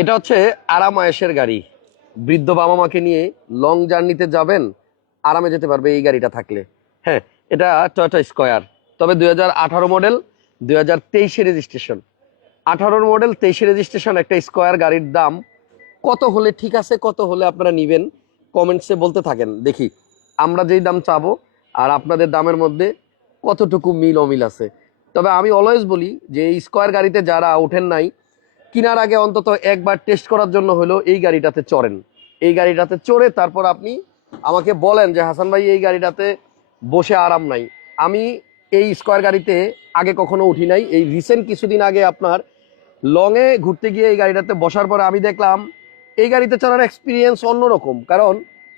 এটা হচ্ছে আরাম আয়েসের গাড়ি। বৃদ্ধ বাবা মাকে নিয়ে লং জার্নিতে যাবেন, আরামে যেতে পারবে এই গাড়িটা থাকলে। হ্যাঁ এটা টয়টা স্কয়ার তবে দু হাজার আঠারো মডেল দুই হাজার তেইশে রেজিস্ট্রেশন আঠারোর মডেল তেইশে রেজিস্ট্রেশন একটা স্কয়ার গাড়ির দাম কত হলে ঠিক আছে, কত হলে আপনারা নিবেন কমেন্টসে বলতে থাকেন। দেখি, আমরা যেই দাম চাবো আর আপনাদের দামের মধ্যে কতটুকু মিল অমিল আছে। তবে আমি অলওয়েজ বলি যে স্কয়ার গাড়িতে যারা ওঠেন নাই কেনার আগে অন্তত একবার টেস্ট করার জন্য হলো এই গাড়িটাতে চড়েন। এই গাড়িটাতে চড়ে তারপর আপনি আমাকে বলেন যে, হাসান ভাই, এই গাড়িটাতে বসে আরাম নাই। আমি এই স্কোয়ার গাড়িতে আগে কখনো উঠি নাই। এই রিসেন্ট কিছুদিন আগে আপনার লংয়ে ঘুরতে গিয়ে এই গাড়িটাতে বসার পরে আমি দেখলাম এই গাড়িতে চড়ার এক্সপিরিয়েন্স অন্যরকম। কারণ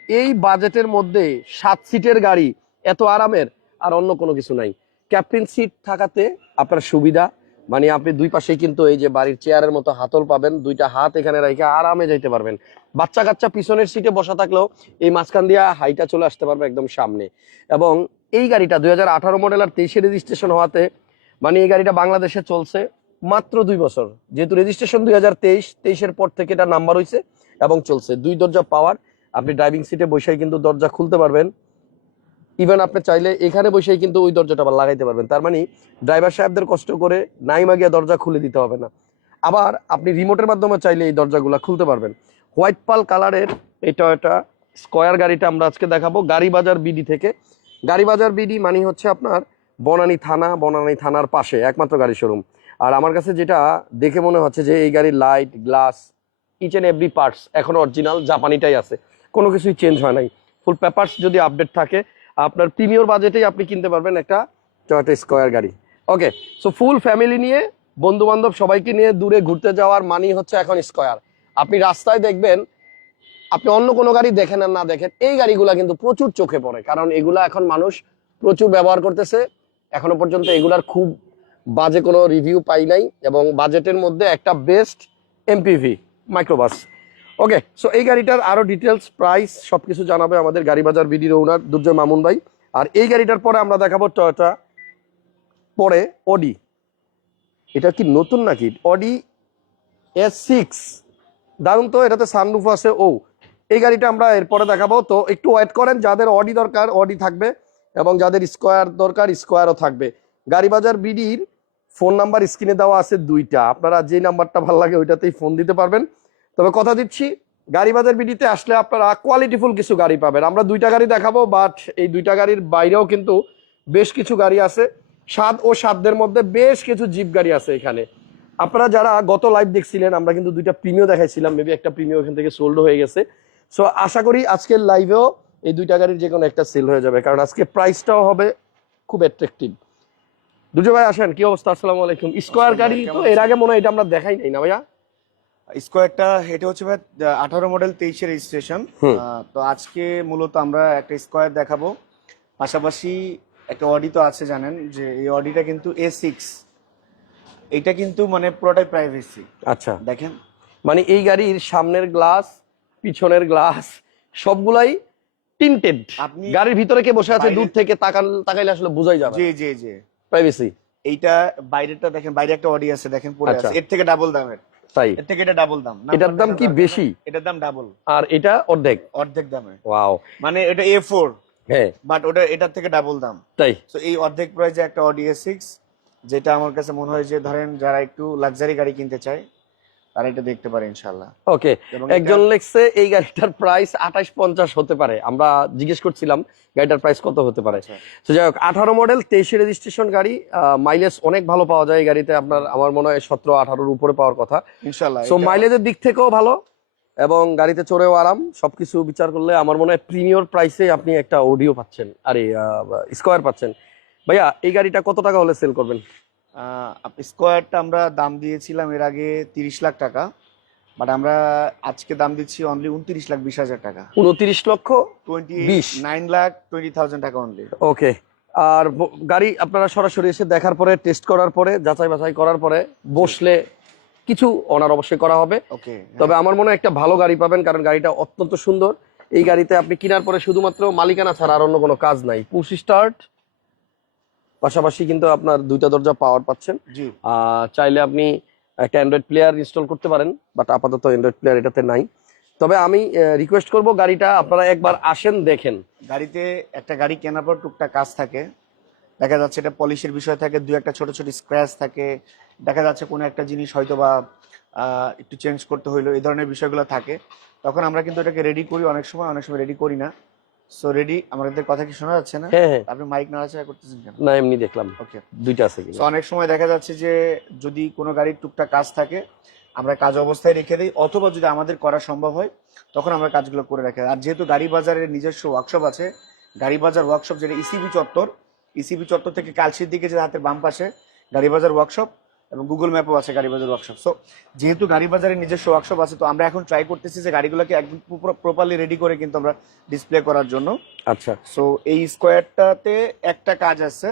এই বাজেটের মধ্যে সাত সিটের গাড়ি এত আরামের আর অন্য কোনো কিছু নাই। ক্যাপ্টেন সিট থাকাতে আপনার সুবিধা মানে আপনি দুই পাশেই কিন্তু এই যে বাড়ির চেয়ারের মতো হাতল পাবেন, দুইটা হাত এখানে রেখে আরামে যাইতে পারবেন। বাচ্চা কাচ্চা পিছনের সিটে বসা থাকলেও এই মাঝখান দিয়া হাইটা চলে আসতে পারবে একদম সামনে। এবং এই গাড়িটা দুই হাজার আঠারো মডেল আর তেইশে রেজিস্ট্রেশন হওয়াতে মানে এই গাড়িটা বাংলাদেশে চলছে মাত্র দুই বছর। যেহেতু রেজিস্ট্রেশন দুই হাজার তেইশ, তেইশের পর থেকে এটা নাম্বার হয়েছে এবং চলছে। দুই দরজা পাওয়ার আপনি ড্রাইভিং সিটে বসেই কিন্তু দরজা খুলতে পারবেন। ইভেন আপনি চাইলে এখানে বসেই কিন্তু ওই দরজাটা আবার লাগাইতে পারবেন। তার মানে ড্রাইভার সাহেবদের কষ্ট করে নাইমা গিয়া দরজা খুলে দিতে হবে না। আবার আপনি রিমোটের মাধ্যমে চাইলে এই দরজাগুলো খুলতে পারবেন। হোয়াইট পাল কালারের এই টয়োটা স্কয়ার গাড়িটা আমরা আজকে দেখাবো গাড়ি বাজার বিডি থেকে। গাড়ি বাজার বিডি মানে হচ্ছে আপনার বনানী থানা, বনানী থানার পাশে, একমাত্র গাড়ি শোরুম আর আমার কাছে যেটা দেখে মনে হচ্ছে যে এই গাড়ির light glass each and every parts এখন অরিজিনাল জাপানিটাই আছে। কোনো কিছুই চেঞ্জ হয় নাই। ফুল পেপারস যদি আপডেট থাকে আপনার প্রিমিয়র বাজেটেই আপনি কিনতে পারবেন একটা টয়োটা স্কোয়ার গাড়ি। ওকে সো ফুল ফ্যামিলি নিয়ে বন্ধু বান্ধব সবাইকে নিয়ে দূরে ঘুরতে যাওয়ার মানি হচ্ছে এখন স্কোয়ার আপনি রাস্তায় দেখবেন, আপনি অন্য কোনো গাড়ি দেখেন আর না দেখেন, এই গাড়িগুলা কিন্তু প্রচুর চোখে পড়ে। কারণ এগুলা এখন মানুষ প্রচুর ব্যবহার করতেছে। এখনও পর্যন্ত এগুলার খুব বাজে কোনো রিভিউ পাই নাই এবং বাজেটের মধ্যে একটা best MPV microbus okay so এই গাড়িটার আরও ডিটেলস প্রাইস সবকিছু জানাবে আমাদের গাড়ি বাজার বিডির ওনার দুর্জয় মামুন ভাই। আর এই গাড়িটার পরে আমরা দেখাবো টয়োটা পরে অডি এটা কি নতুন নাকি? অডি এস সিক্স দারুণ তো, এটাতে সানরুফ আছে, ও। এই গাড়িটা আমরা এরপরে দেখাবো। তো একটু ওয়েট করেন, যাদের অডি দরকার অডি থাকবে এবং যাদের স্কোয়ার দরকার স্কোয়ারও থাকবে। গাড়ি বাজার বিডির ফোন নাম্বার স্ক্রিনে দেওয়া আছে দুইটা। আপনারা যে নাম্বারটা ভালো লাগে ওইটাতেই ফোন দিতে পারবেন। তবে কথা দিচ্ছি গাড়ি বাজার বিডিতে আসলে আপনারা কোয়ালিটিফুল কিছু গাড়ি পাবেন। আমরা দুইটা গাড়ি দেখাবো বাট এই দুইটা গাড়ির বাইরেও কিন্তু বেশ কিছু গাড়ি আছে। সাত ও সাতদের মধ্যে বেশ কিছু জিপ গাড়ি আছে এখানে। আপনারা যারা গত লাইভ দেখছিলেন, আমরা কিন্তু দুইটা প্রিমিও দেখাইছিলাম মেবি একটা প্রিমিও এখান থেকে সোল্ড হয়ে গেছে। সো আশা করি আজকের লাইভেও এই দুইটা গাড়ির যে কোনো একটা সেল হয়ে যাবে, কারণ আজকে প্রাইসটাও হবে খুব অ্যাট্রাকটিভ দুজো ভাই আসেন, কি অবস্থা? আসসালামু আলাইকুম। স্কোয়ার গাড়ি তো এর আগে মনে হয় এটা আমরা দেখাই নাই না ভাইয়া? স্কোয়ারটা এটা হচ্ছে ভাই আঠারো মডেল তেইশে রেজিস্ট্রেশন। তো আজকে মূলত আমরা একটা স্কোয়ার দেখাবো। পাশাপাশি একটা অডি তো আছে জানেন যে এই অডিটা কিন্তু এ সিক্স এটা কিন্তু মানে পুরোটাই প্রাইভেসি আচ্ছা। দেখেন। মানে এই গাড়ির সামনের গ্লাস পিছনের গ্লাস সবগুলাই টিন্টেড আপনি গাড়ির ভিতরে কে বসে আছে দূর থেকে তাকান তাকাইলে আসলে বোঝাই যাবে। জি জি জি। প্রাইভেসি এইটা বাইরেটা দেখেন বাইরে একটা অডি আছে দেখেন পড়ে আচ্ছা। আছে। এর থেকে ডাবল দামের। তাই? এর থেকে এটা ডাবল দাম। এটার দাম কি বেশি? এটার দাম ডাবল আর এটা অর্ধেক? অর্ধেক দামে। ওয়াও মানে এটা এ ফোর হ্যাঁ। বাট ওটা এটার থেকে ডাবল দাম। তাই? তো এই অর্ধেক প্রাইজে একটা অডি এ সিক্স যেটা আমার কাছে মনে হয় যে ধরেন যারা একটু লাক্সারি গাড়ি কিনতে চায় তারা এটা দেখতে পারে ইনশাল্লাহ ওকে একজন লেখছে এই গাড়িটার প্রাইস আঠাশ পঞ্চাশ হতে পারে। আমরা জিজ্ঞেস করছিলাম গাড়িটার প্রাইস কত হতে পারে। আচ্ছা। তো যাই হোক আঠারো মডেল তেইশে রেজিস্ট্রেশন গাড়ি মাইলেজ অনেক ভালো পাওয়া যায় এই গাড়িতে। আপনার আমার মনে হয় সতেরো আঠারোর উপরে পাওয়ার কথা। ইনশাল্লাহ সো মাইলেজের দিক থেকেও ভালো এবং গাড়িতে চড়েও আরাম। সবকিছু বিচার করলে আমার মনে হয় প্রিমিয়র প্রাইসে আপনি একটা অডিও পাচ্ছেন। আরে স্কোয়ার পাচ্ছেন। ভাইয়া এই গাড়িটা কত টাকা হলে সেল করবেন? স্কোয়ারটা আমরা দাম দিয়েছিলাম এর আগে তিরিশ লাখ টাকা বাট আমরা আজকে দাম দিচ্ছি অনলি উনত্রিশ লাখ বিশ হাজার টাকা। উনত্রিশ লক্ষ twenty nine lakh twenty thousand taka only okay আর গাড়ি আপনারা সরাসরি এসে দেখার পরে টেস্ট করার পরে যাচাই বাছাই করার পরে বসলে কিছু অনার অবশ্যই করা হবে। ওকে তবে আমার মনে হয় একটা ভালো গাড়ি পাবেন কারণ গাড়িটা অত্যন্ত সুন্দর। এই গাড়িতে আপনি কেনার পরে শুধুমাত্র মালিকানা ছাড়া আর অন্য কোনো কাজ নাই। পুশ স্টার্ট পাশাপাশি কিন্তু আপনার দুইটা দরজা পাওয়ার পাচ্ছেন। জি। চাইলে আপনি একটা অ্যান্ড্রয়েড প্লেয়ার ইনস্টল করতে পারেন বাট আপাতত অ্যান্ড্রয়েড প্লেয়ার এটাতে নাই। তবে আমি রিকোয়েস্ট করব গাড়িটা আপনারা একবার আসেন দেখেন। গাড়িতে একটা গাড়ি কেনার পর টুকটাক কাজ থাকে। দেখা যাচ্ছে এটা পলিশের বিষয় থাকে দু একটা ছোট ছোট স্ক্র্যাচ থাকে। দেখা যাচ্ছে কোনো একটা জিনিস হয়তো বা একটু চেঞ্জ করতে হইল এই ধরনের বিষয়গুলো থাকে। তখন আমরা কিন্তু এটাকে রেডি করি অনেক সময় অনেক সময় রেডি করি না। সো রেডি আমাদের কথা কি শোনা যাচ্ছে না? হ্যাঁ হ্যাঁ। আপনি মাইক নাড়াচাড়া করতেছেন কেন? না এমনি দেখলাম। ওকে দুইটা আছে কিনা। অনেক সময় দেখা যাচ্ছে যে যদি কোনো গাড়ির টুকটাক কাজ থাকে আমরা কাজ অবস্থায় রেখে দিই অথবা যদি আমাদের করা সম্ভব হয় তখন আমরা কাজগুলো করে রাখি। আর যেহেতু গাড়ি বাজারের নিজস্ব ওয়ার্কশপ আছে গাড়ি বাজার ওয়ার্কশপ যেটা ইসিবি চত্বর ইসিবি চত্বর থেকে কালশির দিকে যে হাতের বাম পাশে গাড়ি বাজার ওয়ার্কশপ এবং গুগল ম্যাপও আছে গাড়ি বাজার ওয়ার্কশপ সো যেহেতু গাড়ি বাজারের নিজস্ব ওয়ার্কশপ আছে তো আমরা এখন ট্রাই করতেছি যে গাড়িগুলোকে একদম প্রপারলি রেডি করে কিন্তু আমরা ডিসপ্লে করার জন্য। আচ্ছা। সো এই স্কোয়ারটাতে একটা কাজ আছে।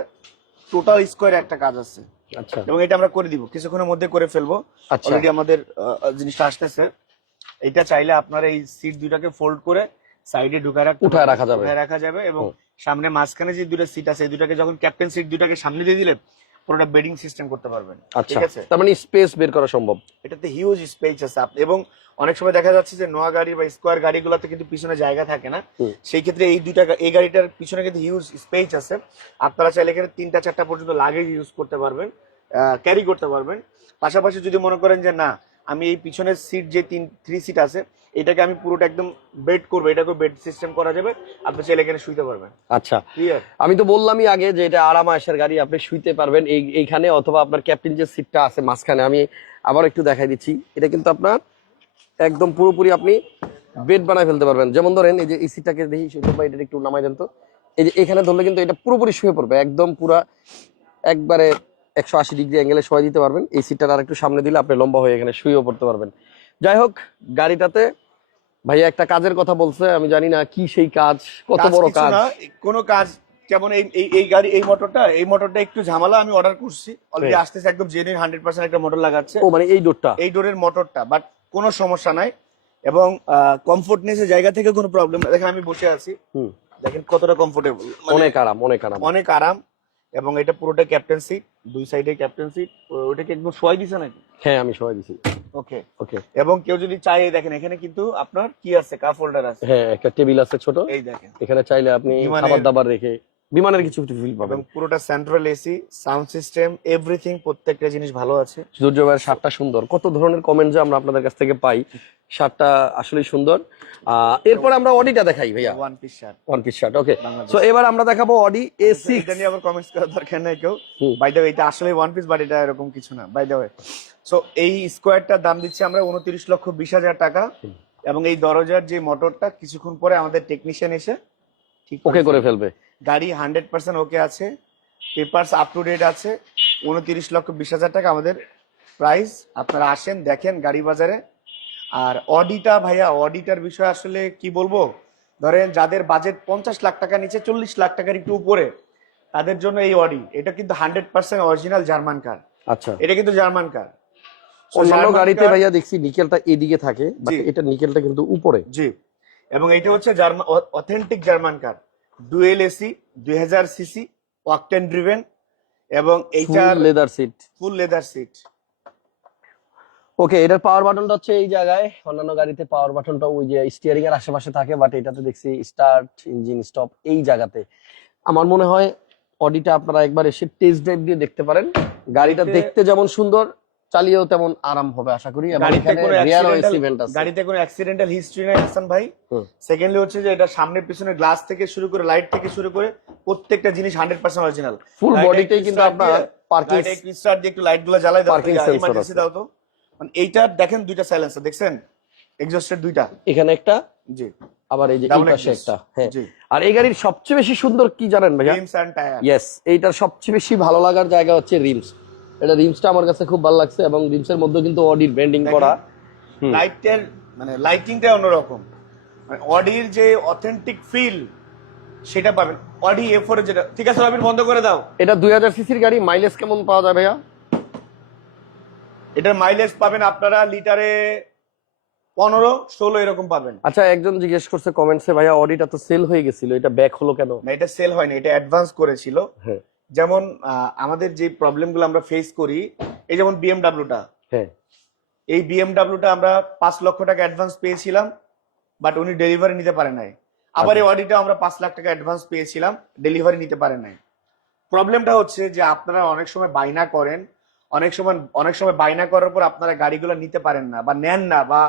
টোটাল স্কোয়ারে একটা কাজ আছে। আচ্ছা। এবং এটা আমরা করে দিব। কিছুক্ষণের মধ্যে করে ফেলব। আচ্ছা। অলরেডি আমাদের আহ, জিনিসটা আসতেছে। এটা চাইলে আপনারা এই সিট দুইটাকে ফোল্ড করে সাইডে ঢুকায় রাখতে উঠায় রাখা যাবে। উঠায় রাখা যাবে এবং সামনে মাঝখানে যে দুটো সিট আছে এই দুটাকে যখন ক্যাপ্টেন সিট দুটাকে সামনে দিয়ে দিলে পুরোটা বেডিং সিস্টেম করতে পারবেন। আচ্ছা। ঠিক আছে? তার মানে স্পেস বের করা সম্ভব। এটাতে হিউজ স্পেস আছে। আপনি এবং অনেক সময় দেখা যাচ্ছে যে নোয়া গাড়ি বা স্কোয়ার গাড়িগুলোতে কিন্তু পিছনে জায়গা থাকে না। সেই ক্ষেত্রে এই দুইটা এই গাড়িটার পিছনে কিন্তু হিউজ স্পেস আছে। আপনারা চাইলে এখানে তিনটা চারটা পর্যন্ত লাগেজ ইউজ করতে পারবেন ক্যারি করতে পারবেন। পাশাপাশি যদি মনে করেন যে না আমি এই পিছনের সিট যে তিন থ্রি সিট আছে এটাকে আমি পুরোটা একদম বেড করব এটাকে বেড সিস্টেম করা যাবে আপনি চাইলে এখানে শুইতে পারবেন আচ্ছা। আমি তো বললামই আগে যে এটা আরাম গাড়ি আপনি শুইতে পারবেন এই এইখানে অথবা আপনার ক্যাপ্টেন যে সিটটা আছে মাঝখানে আমি আবার একটু দেখাই দিচ্ছি। এটা কিন্তু আপনার একদম পুরোপুরি আপনি বেড বানায় ফেলতে পারবেন। যেমন ধরেন এই যে এই সিটটাকে দেখি সুন্দর ভাই এটা একটু নামাই দেন তো। এই যে এখানে ধরলে কিন্তু এটা পুরোপুরি শুয়ে পড়বে একদম পুরা একবারে একশো আশি ডিগ্রি অ্যাঙ্গেলে শোয়া দিতে পারবেন। এই সিটটার আর একটু সামনে দিলে আপনি লম্বা হয়ে এখানে শুয়েও পড়তে পারবেন। যাই হোক গাড়িটাতে ভাইয়া একটা কাজের কথা বলছে আমি জানি না কি সেই কাজ কত বড় কাজ। কোনো কাজ যেমন এই এই- গাড়ি এই মোটরটা এই মোটরটা একটু ঝামেলা আমি অর্ডার করছি। অলরেডি হ্যাঁ। আসতেছে একদম জেনুইন হান্ড্রেড পার্সেন্ট একটা মোটর লাগাচ্ছে। ও মানে এই ডোরটা এই ডোরের মোটরটা বাট কোনো সমস্যা নাই। এবং কমফোর্টনেসের জায়গা থেকে কোনো প্রবলেম না দেখেন আমি বসে আছি। হুম। দেখেন কতটা কমফোর্টেবল অনেক আরাম অনেক আরাম। অনেক আরাম। এবং এটা পুরোটা ক্যাপ্টেন সিট দুই সাইডে ক্যাপ্টেন সিট ওটাকে একদম শোয়াই দিছে নাকি? হ্যাঁ আমি সবাই দিছি। ওকে। ওকে। এবং কেউ যদি চায় দেখেন এখানে কিন্তু আপনার কি আছে? কাপ হোল্ডার আছে। হ্যাঁ একটা টেবিল আছে ছোট। এই দেখেন। এখানে চাইলে আপনি খাবার দাবার রেখে বিমানের কিছু ফিল এবং পাবেন পুরোটা central AC sound system everything প্রত্যেকটা জিনিস ভালো আছে। সূর্য ভাইয়ের শার্টটা সুন্দর। কত ধরনের কমেন্ট যে আমরা আপনাদের কাছ থেকে পাই। শার্টটা আসলেই সুন্দর। এরপরে আমরা অডিটা দেখাই ভাইয়া। One piece shirt one piece shirt okay so এবার আমরা দেখাবো অডি এ সিক্স এটা নিয়ে আবার কমেন্টস করার দরকার নাই কেউ। বাই দ্য এটা আসলে ওয়ান পিস বাট এটা এরকম কিছু না। বাই দ্য ওয়ে সো এই স্কোয়ারটার দাম দিচ্ছি আমরা উনত্রিশ লক্ষ বিশ হাজার টাকা। এবং এই দরজার যে মোটরটা কিছুক্ষণ পরে আমাদের টেকনিশিয়ান এসে ঠিক ওকে করে ফেলবে। গাড়ি হান্ড্রেড পার্সেন্ট ওকে আছে পেপারস আপ টু ডেট আছে উনত্রিশ লক্ষ বিশ হাজার টাকা আমাদের প্রাইস আপনারা আসেন দেখেন গাড়ি বাজারে। আর অডিটা ভাইয়া অডিটার বিষয় আসলে কি বলব? ধরেন যাদের বাজেট পঞ্চাশ লাখ টাকা নিচে চল্লিশ লাখ টাকার একটু উপরে তাদের জন্য এই অডি এটা কিন্তু hundred percent original German car আচ্ছা। এটা কিন্তু জার্মান কার অন্যান্য গাড়িতে ভাইয়া দেখছি নিকেলটা এদিকে থাকে এটা নিকেলটা কিন্তু উপরে। জি। এবং এটা হচ্ছে German authentic German car dual AC দুই হাজার সিসি ওয়াকটেন ড্রিভেন এবং এইটার leather seat full leather seat okay এটার পাওয়ার বাটনটা হচ্ছে এই জায়গায়। অন্যান্য গাড়িতে পাওয়ার বাটনটা ওই যে স্টিয়ারিং এর আশেপাশে থাকে বাট এটাতে দেখছি স্টার্ট ইঞ্জিন স্টপ এই জায়গাতে। আমার মনে হয় অডিটা আপনারা একবার এসে টেস্ট ড্রাইভ দিয়ে দেখতে পারেন। গাড়িটা দেখতে যেমন সুন্দর চালিয়েও তেমন আরাম হবে আশা করি। এবং গাড়িতে এখানে কোনো রিয়ার accidental- ইভেন্ট আছে। গাড়িতে কোনো অ্যাক্সিডেন্টাল হিস্ট্রি নাই হাসান ভাই। সেকেন্ডলি হচ্ছে যে এটা সামনে পিছনে গ্লাস থেকে শুরু করে লাইট থেকে শুরু করে প্রত্যেকটা জিনিস হান্ড্রেড পার্সেন্ট অরিজিনাল ফুল বডিতেই কিন্তু আপনার পার্কিং স্টার্ট দিয়ে একটু লাইটগুলো জ্বালাই দাও ইমার্জেন্সি। দাও তো। মানে এইটার দেখেন দুইটা সাইলেন্সার দেখছেন? এক্সস্টের দুইটা। এখানে একটা জি। আবার এই যে এই পাশে একটা হ্যাঁ। আর এই গাড়ির সবচেয়ে বেশি সুন্দর কি জানেন ভাইয়া? রিমস এন্ড টায়ার ইয়েস এইটার সবচেয়ে বেশি ভালো লাগার জায়গা হচ্ছে রিমস এটা রিমসটা আমার কাছে খুব ভালো লাগছে এবং রিমসের মধ্যে কিন্তু অডির ব্র্যান্ডিং করা। লাইটের মানে লাইটিংটা অন্যরকম। মানে অডির যে অথেন্টিক ফিল সেটা পাবেন। অডি এ ফোর যেটা ঠিক আছে রবিন বন্ধ করে দাও। এটা দুই হাজার সিসির গাড়ি মাইলেজ কেমন পাওয়া যাবে ভাইয়া? এটার মাইলেজ পাবেন আপনারা লিটারে পনেরো ষোলো এরকম পাবেন। আচ্ছা একজন জিজ্ঞেস করছে কমেন্টসে ভাইয়া অডিটা তো সেল হয়ে গেছিল এটা ব্যাক হলো কেন? না এটা সেল হয়নি এটা অ্যাডভান্স করেছিল। হ্যাঁ। যেমন আমাদের যে প্রবলেমগুলো আমরা ফেস করি এই যেমন বিএমডাব্লিউটা হ্যাঁ। এই বিএমডাব্লিউটা আমরা পাঁচ লক্ষ টাকা অ্যাডভান্স পেয়েছিলাম বাট উনি ডেলিভারি নিতে পারে নাই। আবার এই অডিটা আমরা পাঁচ লাখ টাকা অ্যাডভান্স পেয়েছিলাম ডেলিভারি নিতে পারে নাই। প্রবলেমটা হচ্ছে যে আপনারা অনেক সময় বাইনা করেন অনেক সময় অনেক সময় বাইনা করার পর আপনারা গাড়িগুলো নিতে পারেন না বা নেন না বা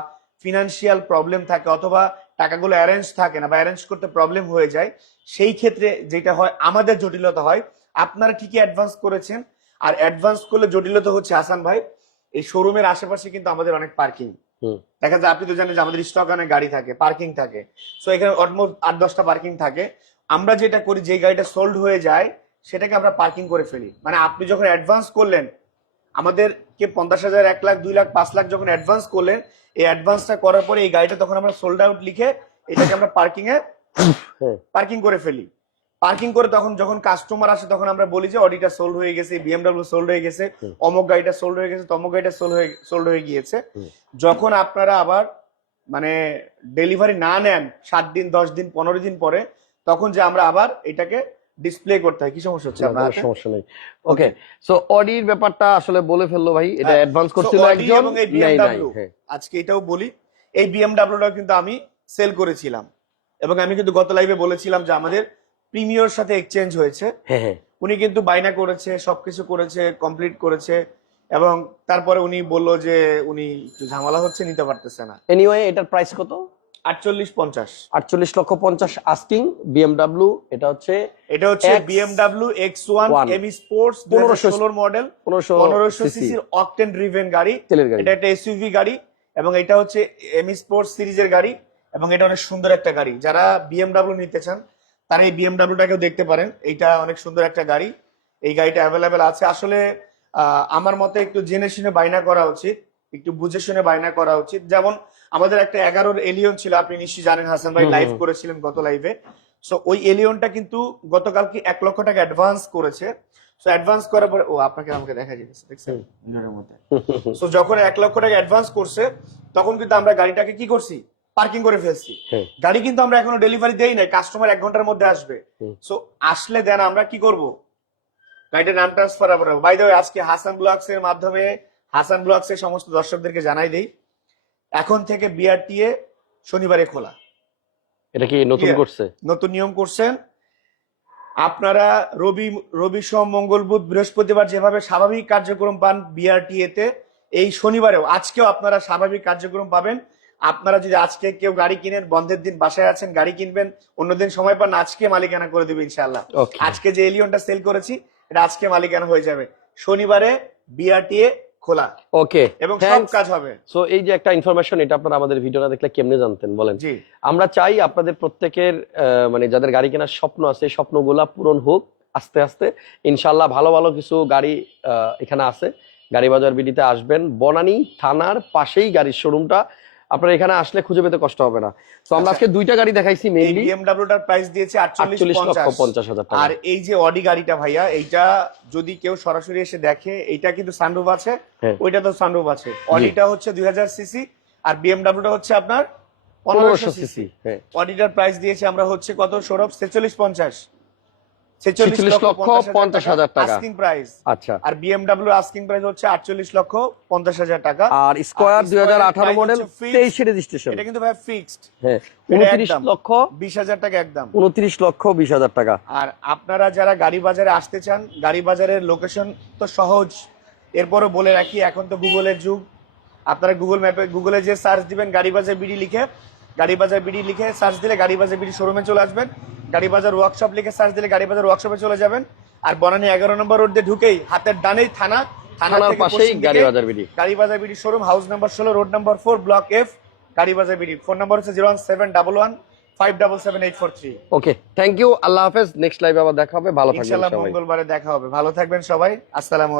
ফিনান্সিয়াল প্রবলেম থাকে অথবা টাকাগুলো অ্যারেঞ্জ থাকে না বা অ্যারেঞ্জ করতে প্রবলেম হয়ে যায় সেই ক্ষেত্রে যেটা হয় আমাদের জটিলতা হয় আপনারা ঠিকই অ্যাডভান্স করেছেন। আর অ্যাডভান্স করলে জটিলতা হচ্ছে হাসান ভাই এই শোরুমের আশেপাশে কিন্তু আমাদের অনেক পার্কিং দেখা যায় আপনি তো জানেন যে আমাদের স্টক অনেক গাড়ি থাকে পার্কিং থাকে। সো এখানে অলমোস্ট আট দশটা পার্কিং থাকে। আমরা যেটা করি যে গাড়িটা সোল্ড হয়ে যায় সেটাকে আমরা পার্কিং করে ফেলি। মানে আপনি যখন অ্যাডভান্স করলেন আমাদেরকে পঞ্চাশ হাজার এক লাখ দুই লাখ পাঁচ লাখ যখন অ্যাডভান্স করলেন এই অ্যাডভান্সটা করার পরে এই গাড়িটা তখন আমরা সোল্ড আউট লিখে এটাকে আমরা পার্কিং এ পার্কিং করে ফেলি। পার্কিং করে তখন যখন কাস্টমার আসে তখন আমরা বলি যে অডিটা সোল্ড হয়ে গেছে বিএমডব্লিউ সোল্ড হয়ে গেছে। অমুক গাড়িটা সোল্ড হয়ে গেছে তমুক গাড়িটা সোল্ড হয়ে সোল্ড হয়ে গিয়েছে। যখন আপনারা আবার মানে ডেলিভারি না নেন সাত দিন দশ দিন পনেরো দিন পরে তখন যে আমরা আবার এটাকে ডিসপ্লে করতে হয়। কি সমস্যা হচ্ছে আপনার সমস্যা নেই। ওকে সো অডির ব্যাপারটা আসলে বলে ফেলল ভাই এটা অ্যাডভান্স করছিল একজন হ্যাঁ। আজকে এটাও বলি এই বিএমডাব্লিউটা কিন্তু আমি সেল করেছিলাম। এবং আমি কিন্তু গত লাইভে বলেছিলাম যে আমাদের প্রিমিয়র সাথে এক্সচেঞ্জ হয়েছে। হ্যাঁ হ্যাঁ। উনি কিন্তু বাইনা করেছে সবকিছু করেছে কমপ্লিট করেছে এবং তারপরে উনি বলল যে উনি একটু ঝামেলা হচ্ছে নিতে পারতেছে না। এনিওয়ে এটার প্রাইস কত? আটচল্লিশ পঞ্চাশ। আটচল্লিশ লক্ষ পঞ্চাশ আস্কিং বিএমডাব্লিউ এটা হচ্ছে এটা হচ্ছে বিএমডাব্লিউ এক্স ওয়ান। এমি স্পোর্টস পনেরোশো ষোলোর মডেল পনেরোশো পনেরোশো সিসি সিসির অকটেন ড্রিভেন গাড়ি। তেলের গাড়ি। এটা একটা এসইউভি গাড়ি এবং এটা হচ্ছে এমি স্পোর্টস সিরিজের গাড়ি এবং এটা অনেক সুন্দর একটা গাড়ি। যারা বিএমডাব্লিউ নিতে চান তারা এই বিএমডাব্লিউটাকেও দেখতে পারেন। এইটা অনেক সুন্দর একটা গাড়ি। এই গাড়িটা অ্যাভেলেবেল আছে। আসলে আহ, আমার মতে একটু জেনে শুনে বাইনা করা উচিত। একটু বুঝে শুনে বাইনা করা উচিত। যেমন আমাদের একটা এগারোর এলিয়ন ছিল আপনি নিশ্চয়ই জানেন হাসান ভাই লাইভ করেছিলেন গত লাইভে সো ওই এলিয়নটা কিন্তু গতকালকে এক লক্ষ টাকা অ্যাডভান্স করেছে। সো অ্যাডভান্স করার পরে ও আপনাকে আমাকে দেখা যেতেছে দেখছেন? মধ্যে সো যখন এক লক্ষ টাকা অ্যাডভান্স করছে তখন কিন্তু আমরা গাড়িটাকে কি করছি? পার্কিং করে ফেলছি। হ্যাঁ। গাড়ি কিন্তু আমরা এখনও ডেলিভারি দেই নাই কাস্টমার এক ঘণ্টার মধ্যে আসবে। সো আসলে দেন আমরা কি করব? গাড়িটার নাম ট্রান্সফার করব বাই দ্য আজকে হাসান ব্লগস এর মাধ্যমে হাসান ব্লগস এর সমস্ত দর্শকদেরকে জানাই দেই এখন থেকে বিআরটিএ শনিবারে খোলা। এটা কি নতুন করছে? নতুন নিয়ম করছেন। আপনারা রবি রবি সোম মঙ্গল বুধ বৃহস্পতিবার যেভাবে স্বাভাবিক কার্যক্রম পান বিআরটিএ তে এই শনিবারেও আজকেও আপনারা স্বাভাবিক কার্যক্রম পাবেন। আপনারা যদি আজকে কেউ গাড়ি কিনেন বন্ধের দিন বাসায় আছেন গাড়ি কিনবেন অন্যদিন সময় পান আজকে মালিকানা করে দেবে ইনশাল্লাহ আজকে যে এলিয়নটা সেল করেছি এটা আজকে মালিকানা হয়ে যাবে। শনিবারে বিআরটিএ খোলা। ওকে এবং সব কাজ হবে। সো এই যে একটা ইনফরমেশন এটা আপনারা আমাদের ভিডিওটা দেখলে কেমনে জানতেন বলেন? আমরা চাই আপনাদের প্রত্যেকের মানে যাদের গাড়ি কেনার স্বপ্ন আছে স্বপ্নগুলা পূরণ হোক আস্তে আস্তে। ইনশাল্লাহ ভালো ভালো কিছু গাড়ি এখানে আছে। গাড়ি বাজার বিডিতে আসবেন। বনানী থানার পাশেই গাড়ির শোরুমটা আপনারা এখানে আসলে খুঁজে পেতে কষ্ট হবে না। তো আমরা আচ্ছা। আজকে দুইটা গাড়ি দেখাইছি মেইনলি বিএমডাব্লিউটার প্রাইস দিয়েছে আটচল্লিশ আটচল্লিশ লক্ষ পঞ্চাশ। পঞ্চাশ হাজার টাকা। আর এই যে অডি গাড়িটা ভাইয়া এইটা যদি কেউ সরাসরি এসে দেখে এইটা কিন্তু সানরুফ আছে হ্যাঁ। ওইটা তো সানরুফ আছে। অডিটা হচ্ছে দুই হাজার সিসি আর বিএমডাব্লিউটা হচ্ছে আপনার পনেরোশো পনেরোশো সিসি সিসি অডিটার প্রাইস দিয়েছে আমরা হচ্ছে কত সৌরভ? ছেচল্লিশ পঞ্চাশ। 46 লক্ষ 50 হাজার টাকা। আস্কিং প্রাইস আচ্ছা। আর বিএমডাব্লিউ আস্কিং প্রাইস হচ্ছে আটচল্লিশ লক্ষ পঞ্চাশ হাজার টাকা। আর স্কোয়ার দুই হাজার আঠারো মডেল। তেইশে রেজিস্ট্রেশন এটা কিন্তু ভাই ফিক্সড হ্যাঁ উনত্রিশ। লক্ষ বিশ হাজার টাকা একদম। উনত্রিশ লক্ষ বিশ হাজার টাকা। আর আপনারা যারা গাড়ি বাজারে আসতে চান গাড়ি বাজারের লোকেশন তো সহজ। এরপরও বলে রাখি এখন তো গুগলের যুগ। আপনারা গুগল ম্যাপে গুগলে যে সার্চ দিবেন গাড়ি বাজার বিডি লিখে গাড়ি বাজার বিডি লিখে সার্চ দিলে গাড়ি বাজার বিডি শোরুমে চলে আসবেন। গাড়ি বাজার ওয়ার্কশপ লিখে সার্চ দিলে গাড়ি বাজার ওয়ার্কশপে চলে যাবেন। আর বনানী এগারো নম্বর রোড দিয়ে ঢুকেই হাতের ডানেই থানা থানার পাশেই পশ্চিম দিকে গাড়ি Bazar BD. Gari Bazar BD showroom house number ষোলো road number four block F Gari Bazar BD. Phone number হচ্ছে zero one seven double one five double seven eight four three okay thank you আল্লাহ হাফেজ next লাইভে আবার দেখা হবে ভালো থাকবেন মঙ্গলবারে দেখা হবে। ভালো থাকবেন সবাই আসসালামু